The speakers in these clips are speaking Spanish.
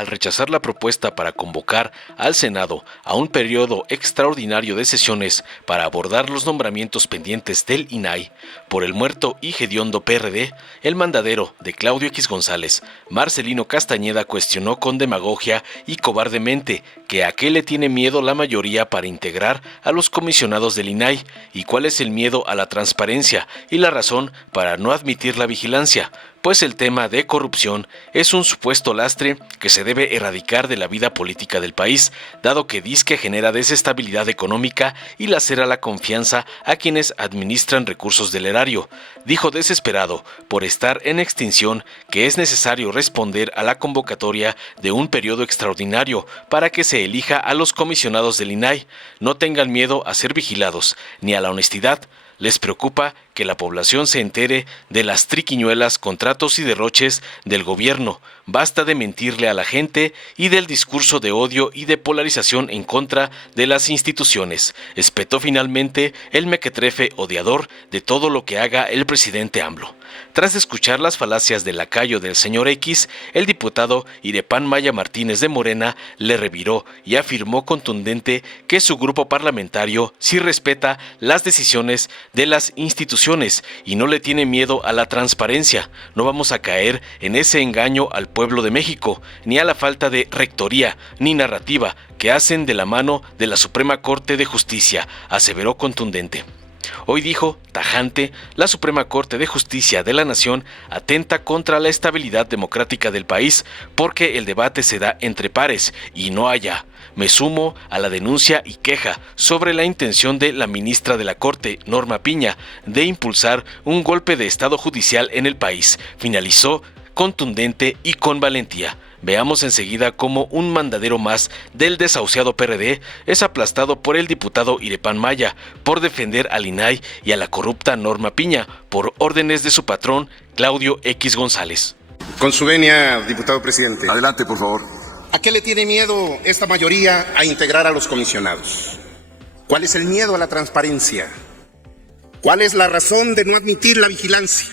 al rechazar la propuesta para convocar al Senado a un periodo extraordinario de sesiones para abordar los nombramientos pendientes del INAI por el muerto y hediondo PRD, el mandadero de Claudio X González, Marcelino Castañeda, cuestionó con demagogia y cobardemente que a qué le tiene miedo la mayoría para integrar a los comisionados del INAI y cuál es el miedo a la transparencia y la razón para no admitir la vigilancia, pues el tema de corrupción es un supuesto lastre que se debe erradicar de la vida política del país, dado que disque genera desestabilidad económica y lacera la confianza a quienes administran recursos del erario. Dijo desesperado por estar en extinción que es necesario responder a la convocatoria de un periodo extraordinario para que se elija a los comisionados del INAI. No tengan miedo a ser vigilados, ni a la honestidad. Les preocupa que la población se entere de las triquiñuelas, contratos y derroches del gobierno. Basta de mentirle a la gente y del discurso de odio y de polarización en contra de las instituciones. Espetó finalmente el mequetrefe odiador de todo lo que haga el presidente AMLO. Tras escuchar las falacias del lacayo del señor X, el diputado Irepán Maya Martínez de Morena le reviró y afirmó contundente que su grupo parlamentario sí respeta las decisiones de las instituciones y no le tiene miedo a la transparencia. No vamos a caer en ese engaño al pueblo de México, ni a la falta de rectoría ni narrativa que hacen de la mano de la Suprema Corte de Justicia, aseveró contundente. Hoy dijo, tajante, la Suprema Corte de Justicia de la Nación atenta contra la estabilidad democrática del país porque el debate se da entre pares y no allá. Me sumo a la denuncia y queja sobre la intención de la ministra de la Corte, Norma Piña, de impulsar un golpe de Estado judicial en el país. Finalizó contundente y con valentía. Veamos enseguida cómo un mandadero más del desahuciado PRD es aplastado por el diputado Irepán Maya por defender al INAI y a la corrupta Norma Piña por órdenes de su patrón Claudio X González. Con su venia, diputado presidente. Adelante, por favor. ¿A qué le tiene miedo esta mayoría a integrar a los comisionados? ¿Cuál es el miedo a la transparencia? ¿Cuál es la razón de no admitir la vigilancia?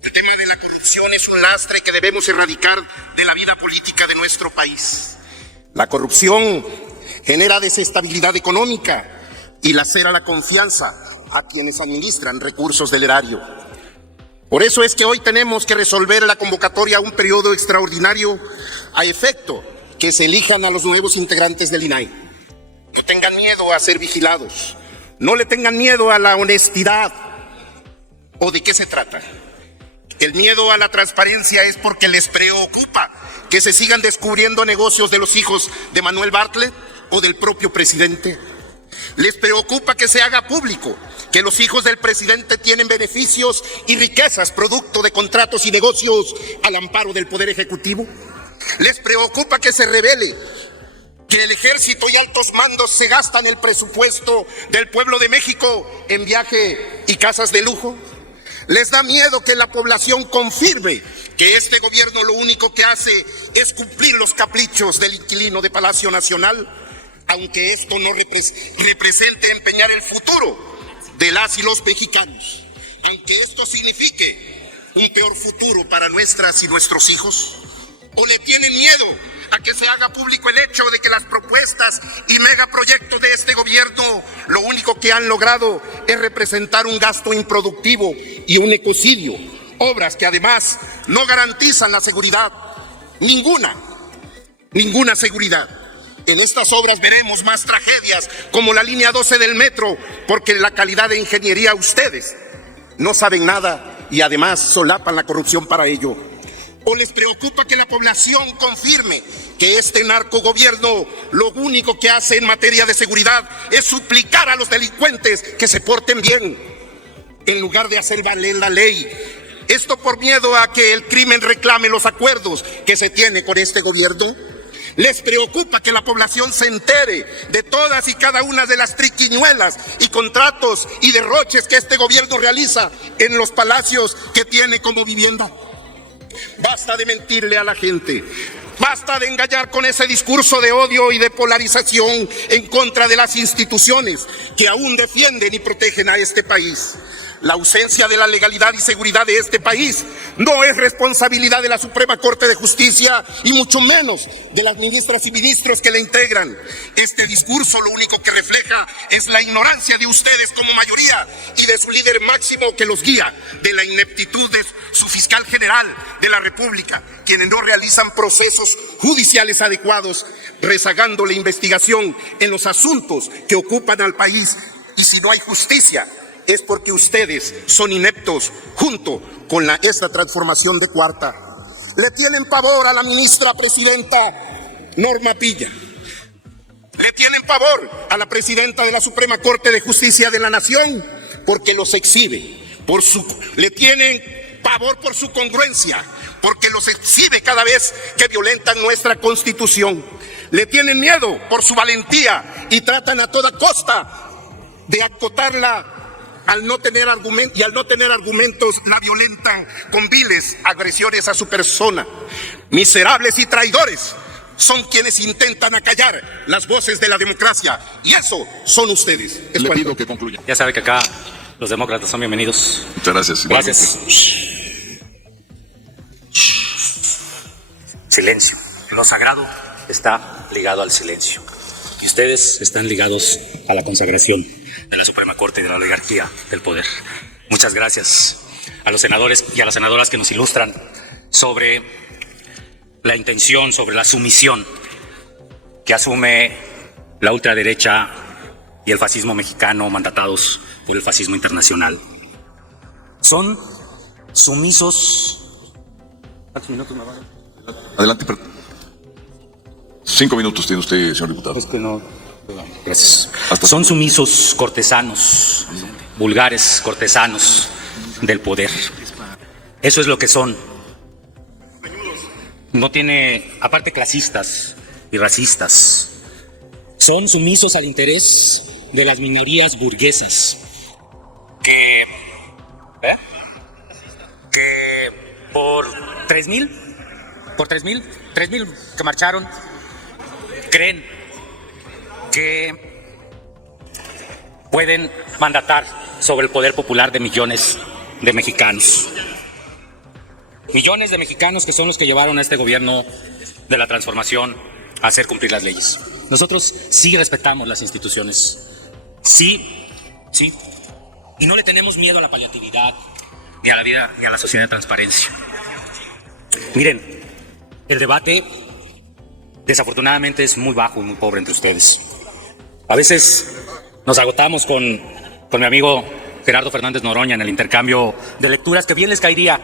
El tema de la corrupción es un lastre que debemos erradicar de la vida política de nuestro país. La corrupción genera desestabilidad económica y lacera la confianza a quienes administran recursos del erario. Por eso es que hoy tenemos que resolver la convocatoria a un periodo extraordinario a efecto que se elijan a los nuevos integrantes del INAI. No tengan miedo a ser vigilados, no le tengan miedo a la honestidad. ¿O de qué se trata? El miedo a la transparencia es porque les preocupa que se sigan descubriendo negocios de los hijos de Manuel Bartlett o del propio presidente. Les preocupa que se haga público que los hijos del presidente tienen beneficios y riquezas producto de contratos y negocios al amparo del Poder Ejecutivo. Les preocupa que se revele que el ejército y altos mandos se gastan el presupuesto del pueblo de México en viaje y casas de lujo. Les da miedo que la población confirme que este gobierno lo único que hace es cumplir los caprichos del inquilino de Palacio Nacional, aunque esto no represente empeñar el futuro de las y los mexicanos, aunque esto signifique un peor futuro para nuestras y nuestros hijos. ¿O le tienen miedo a que se haga público el hecho de que las propuestas y megaproyectos de este gobierno lo único que han logrado es representar un gasto improductivo y un ecocidio? Obras que además no garantizan la seguridad, ninguna seguridad. En estas obras veremos más tragedias como la línea 12 del metro, porque en la calidad de ingeniería ustedes no saben nada y además solapan la corrupción para ello. ¿O les preocupa que la población confirme que este narcogobierno lo único que hace en materia de seguridad es suplicar a los delincuentes que se porten bien, en lugar de hacer valer la ley? Esto por miedo a que el crimen reclame los acuerdos que se tiene con este gobierno. Les preocupa que la población se entere de todas y cada una de las triquiñuelas y contratos y derroches que este gobierno realiza en los palacios que tiene como vivienda. Basta de mentirle a la gente, basta de engañar con ese discurso de odio y de polarización en contra de las instituciones que aún defienden y protegen a este país. La ausencia de la legalidad y seguridad de este país no es responsabilidad de la Suprema Corte de Justicia y mucho menos de las ministras y ministros que la integran. Este discurso lo único que refleja es la ignorancia de ustedes como mayoría y de su líder máximo que los guía, de la ineptitud de su fiscal general de la República, quienes no realizan procesos judiciales adecuados, rezagando la investigación en los asuntos que ocupan al país. Y si no hay justicia, es porque ustedes son ineptos junto con esta transformación de cuarta. Le tienen pavor a la ministra presidenta Norma Pilla. Le tienen pavor a la presidenta de la Suprema Corte de Justicia de la Nación porque los exhibe. Le tienen pavor por su congruencia, porque los exhibe cada vez que violentan nuestra Constitución. Le tienen miedo por su valentía y tratan a toda costa de acotarla. Al no tener argumentos la violentan con viles agresiones a su persona. Miserables y traidores son quienes intentan acallar las voces de la democracia, y eso son ustedes. Le pido que concluya. Ya sabe que acá los demócratas son bienvenidos. Muchas gracias. Gracias. Silencio. Lo sagrado está ligado al silencio. Y ustedes están ligados a la consagración de la Suprema Corte y de la oligarquía del poder. Muchas gracias a los senadores y a las senadoras que nos ilustran sobre la intención, sobre la sumisión que asume la ultraderecha y el fascismo mexicano mandatados por el fascismo internacional. Son sumisos. ¿Cuántos minutos me van? Adelante. 5 minutos tiene usted, señor diputado. Es que no. Gracias. Son sumisos cortesanos, vulgares cortesanos del poder. Eso es lo que son. No tiene, aparte, clasistas y racistas. Son sumisos al interés de las minorías burguesas que por 3,000 que marcharon, creen que pueden mandatar sobre el poder popular de millones de mexicanos. Millones de mexicanos que son los que llevaron a este gobierno de la transformación a hacer cumplir las leyes. Nosotros sí respetamos las instituciones. Sí. Y no le tenemos miedo a la paliatividad, ni a la vida, ni a la sociedad de transparencia. Miren, el debate desafortunadamente es muy bajo y muy pobre entre ustedes. A veces nos agotamos con mi amigo Gerardo Fernández Noroña en el intercambio de lecturas, que bien les caería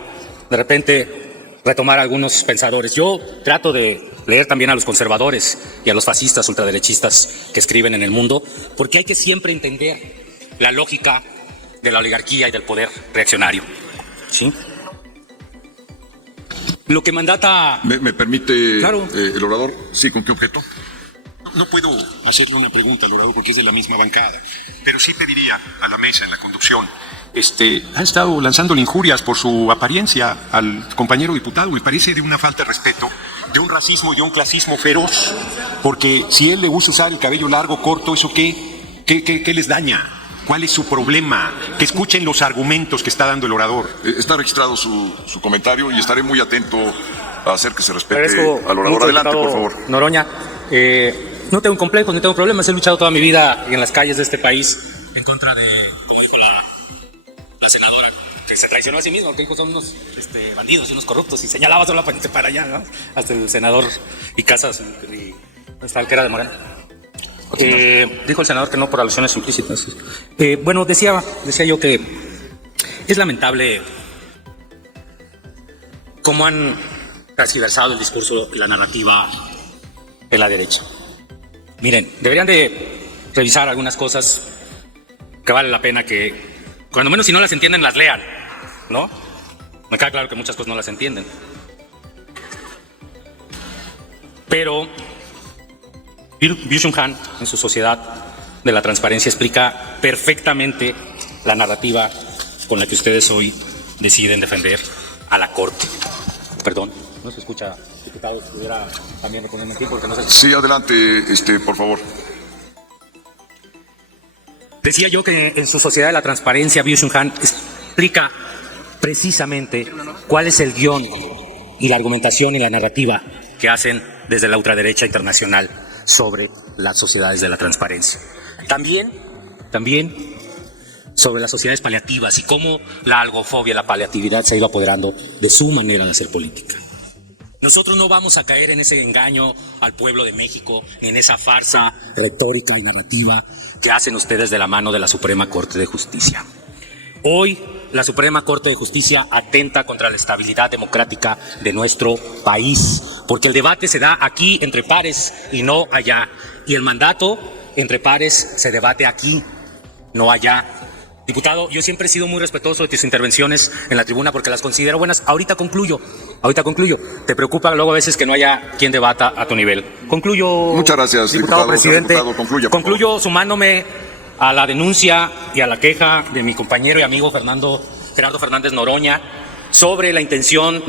de repente retomar a algunos pensadores. Yo trato de leer también a los conservadores y a los fascistas ultraderechistas que escriben en El Mundo, porque hay que siempre entender la lógica de la oligarquía y del poder reaccionario. ¿Sí? Lo que mandata... ¿Me permite, claro, el orador? Sí, ¿con qué objeto? No puedo hacerle una pregunta al orador porque es de la misma bancada, pero sí pediría a la mesa en la conducción. Han estado lanzándole injurias por su apariencia al compañero diputado. Me parece de una falta de respeto, de un racismo y de un clasismo feroz, porque si él le gusta usar el cabello largo, corto, ¿eso qué les daña? ¿Cuál es su problema? Que escuchen los argumentos que está dando el orador. Está registrado su comentario y estaré muy atento a hacer que se respete Agradezco al orador. mucho, Adelante, diputado por favor. Noroña, no tengo complejos, ni tengo problemas. He luchado toda mi vida en las calles de este país en contra de, como dijo la senadora, que se traicionó a sí misma, que dijo son unos bandidos y unos corruptos, y señalaba solamente para allá, ¿no? Hasta el senador y Casas, y ¿dónde está el que era de Morena? Dijo el senador que no por alusiones implícitas. Bueno, decía yo que es lamentable cómo han transversado el discurso y la narrativa de la derecha. Miren, deberían de revisar algunas cosas que vale la pena que, cuando menos si no las entienden, las lean, ¿no? Me queda claro que muchas cosas no las entienden. Pero Byung-Chul Han, en su Sociedad de la Transparencia, explica perfectamente la narrativa con la que ustedes hoy deciden defender a la Corte. Perdón, no se escucha, diputado, pudiera también reponerme el tiempo porque no se escucha. Sí, adelante, por favor. Decía yo que en su Sociedad de la Transparencia, Byung-Chul Han explica precisamente cuál es el guión y la argumentación y la narrativa que hacen desde la ultraderecha internacional sobre las sociedades de la transparencia. También sobre las sociedades paliativas y cómo la algofobia, la paliatividad se ha ido apoderando de su manera de hacer política. Nosotros no vamos a caer en ese engaño al pueblo de México, ni en esa farsa retórica y narrativa que hacen ustedes de la mano de la Suprema Corte de Justicia. Hoy, la Suprema Corte de Justicia atenta contra la estabilidad democrática de nuestro país, porque el debate se da aquí entre pares y no allá, y el mandato entre pares se debate aquí, no allá. Diputado, yo siempre he sido muy respetuoso de tus intervenciones en la tribuna porque las considero buenas. Ahorita concluyo. ¿Te preocupa luego a veces que no haya quien debata a tu nivel? Concluyo. Muchas gracias, diputado presidente. Diputado, concluya, por Concluyo favor. sumándome a la denuncia y a la queja de mi compañero y amigo Gerardo Fernández Noroña sobre la intención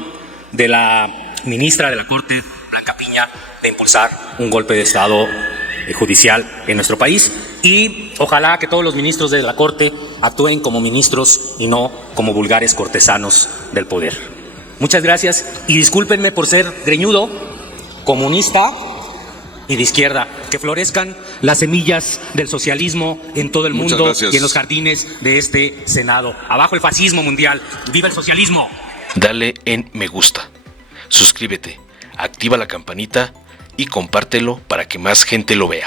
de la ministra de la Corte, Blanca Piña, de impulsar un golpe de Estado judicial en nuestro país, y ojalá que todos los ministros de la Corte actúen como ministros y no como vulgares cortesanos del poder. Muchas gracias y discúlpenme por ser greñudo, comunista y de izquierda. Que florezcan las semillas del socialismo en todo el mundo y en los jardines de este Senado. Abajo el fascismo mundial, ¡viva el socialismo! Dale en me gusta, suscríbete, activa la campanita y compártelo para que más gente lo vea.